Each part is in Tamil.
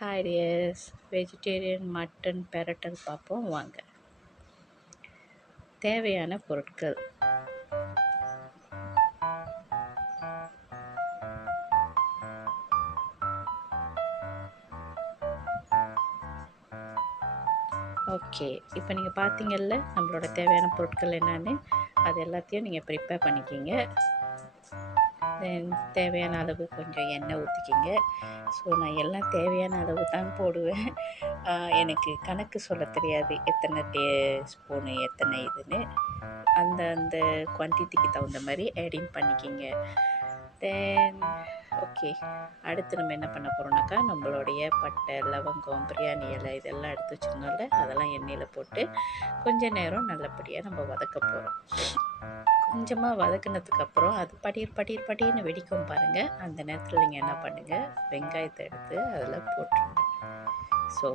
ஹாய் டியர்ஸ், வெஜிடேரியன் மட்டன் பெரட்டல் பார்ப்போம் வாங்க. தேவையான பொருட்கள்: ஓகே, இப்போ நீங்கள் பார்த்தீங்கல்ல நம்மளோட தேவையான பொருட்கள் என்னன்னு, அது எல்லாத்தையும் நீங்கள் ப்ரிப்பேர் பண்ணிக்கிங்க. தென் தேவையான அளவு கொஞ்சம் எண்ணெய் ஊற்றிக்கிங்க. ஸோ நான் எல்லாம் தேவையான அளவு தான் போடுவேன். எனக்கு கணக்கு சொல்ல தெரியாது எத்தனை ஸ்பூனு எத்தனை இதுன்னு. அந்த அந்த குவான்டிட்டிக்கு தகுந்த மாதிரி ஆடிங் பண்ணிக்கிங்க. தென் ஓகே, அடுத்து நம்ம என்ன பண்ண போகிறோம்னாக்கா, நம்மளுடைய பட்டை, லவங்கம், பிரியாணி இலை இதெல்லாம் எடுத்து வச்சுருந்தோம்ல, அதெல்லாம் எண்ணெயில் போட்டு கொஞ்ச நேரம் நல்லபடியாக நம்ம வதக்க போகிறோம். கொஞ்சமாக வதக்கினதுக்கப்புறம் அது படீர்னு வெடிக்கும் பாருங்கள். அந்த நேரத்தில் நீங்கள் என்ன பண்ணுங்கள், வெங்காயத்தை எடுத்து அதில் போட்டுருங்க. ஸோ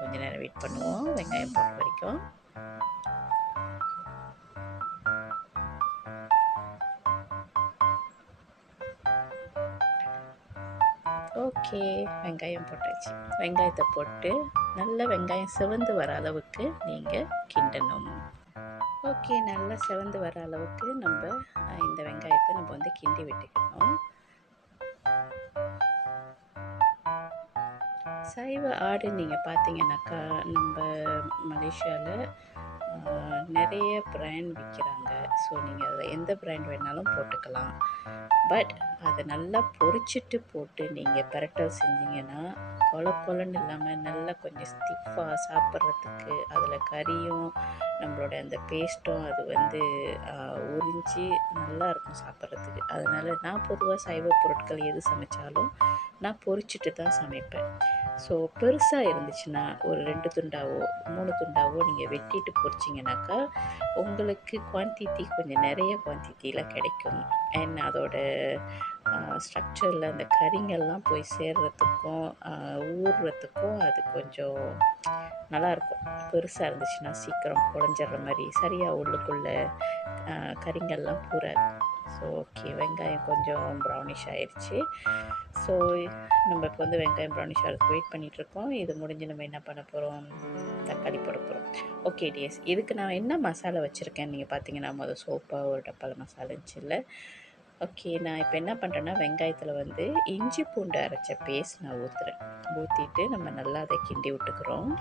கொஞ்ச நேரம் வெயிட் பண்ணுவோம் வெங்காயம் போட்ட வரைக்கும். ஓகே, வெங்காயம் போட்டாச்சு. வெங்காயத்தை போட்டு நல்ல வெங்காயம் சிவந்து வர அளவுக்கு நீங்கள் கிண்டணும். ஓகே, நல்லா சிவந்து வர அளவுக்கு நம்ம இந்த வெங்காயத்தை நம்ம வந்து கிண்டி விட்டுக்கணும். சைவ ஆடு நீங்கள் பார்த்தீங்கன்னாக்கா, நம்ம மலேசியாவில் நிறைய பிராண்ட் விற்கிறாங்க. ஸோ நீங்கள் அதில் எந்த பிராண்ட் வேணாலும் போட்டுக்கலாம். பட் அதை நல்லா பொரிச்சிட்டு போட்டு நீங்கள் பெரட்டல் செஞ்சிங்கன்னா கொலன்னு இல்லாமல் நல்லா கொஞ்சம் ஸ்டிஃபாக சாப்பிட்றதுக்கு, அதில் கறியும் நம்மளோட அந்த பேஸ்ட்டும் அது வந்து உறிஞ்சி நல்லாயிருக்கும் சாப்பிட்றதுக்கு. அதனால் நான் பொதுவாக சைவ பொருட்கள் எது சமைச்சாலும் நான் பொரிச்சிட்டு தான் சமைப்பேன். ஸோ பெருசாக இருந்துச்சுன்னா ஒரு 2 துண்டாவோ 3 துண்டாவோ நீங்கள் வெட்டிட்டு பொரிச்சிங்கனாக்கா உங்களுக்கு குவான்டிட்டி கொஞ்சம் நிறைய குவான்டிட்டியில் கிடைக்கும். அண்ட் அதோட ஸ்ட்ரக்சரில் அந்த கறிங்கள்லாம் போய் சேர்றதுக்கும் ஊறுறதுக்கும் அது கொஞ்சம் நல்லாயிருக்கும். பெருசாக இருந்துச்சுன்னா சீக்கிரம் குழஞ்சிட்ற மாதிரி சரியாக உள்ளுக்குள்ளே கறிங்கள்லாம் பூராது. ஸோ ஓகே, வெங்காயம் கொஞ்சம் ப்ரௌனிஷ் ஆயிடுச்சு. ஸோ நம்ம இப்போ வந்து வெங்காயம் ப்ரௌனிஷ் ஆகிறதுக்கு வெயிட் பண்ணிகிட்ருக்கோம். இது முடிஞ்சு நம்ம என்ன பண்ண போகிறோம், தக்காளி போட போகிறோம். ஓகே டியர்ஸ், இதுக்கு நான் என்ன மசாலா வச்சுருக்கேன் நீங்கள் பார்த்தீங்கன்னா, சோப்பாக ஒரு டப்பாவில் மசாலா இருந்துச்சுல்ல. ஓகே, நான் இப்போ என்ன பண்ணுறேன்னா, வெங்காயத்தில் வந்து இஞ்சி பூண்டு அரைச்ச பேஸ்ட் நான் ஊற்றிட்டு நம்ம நல்லா அதை கிண்டி விட்டுக்கிறோம்.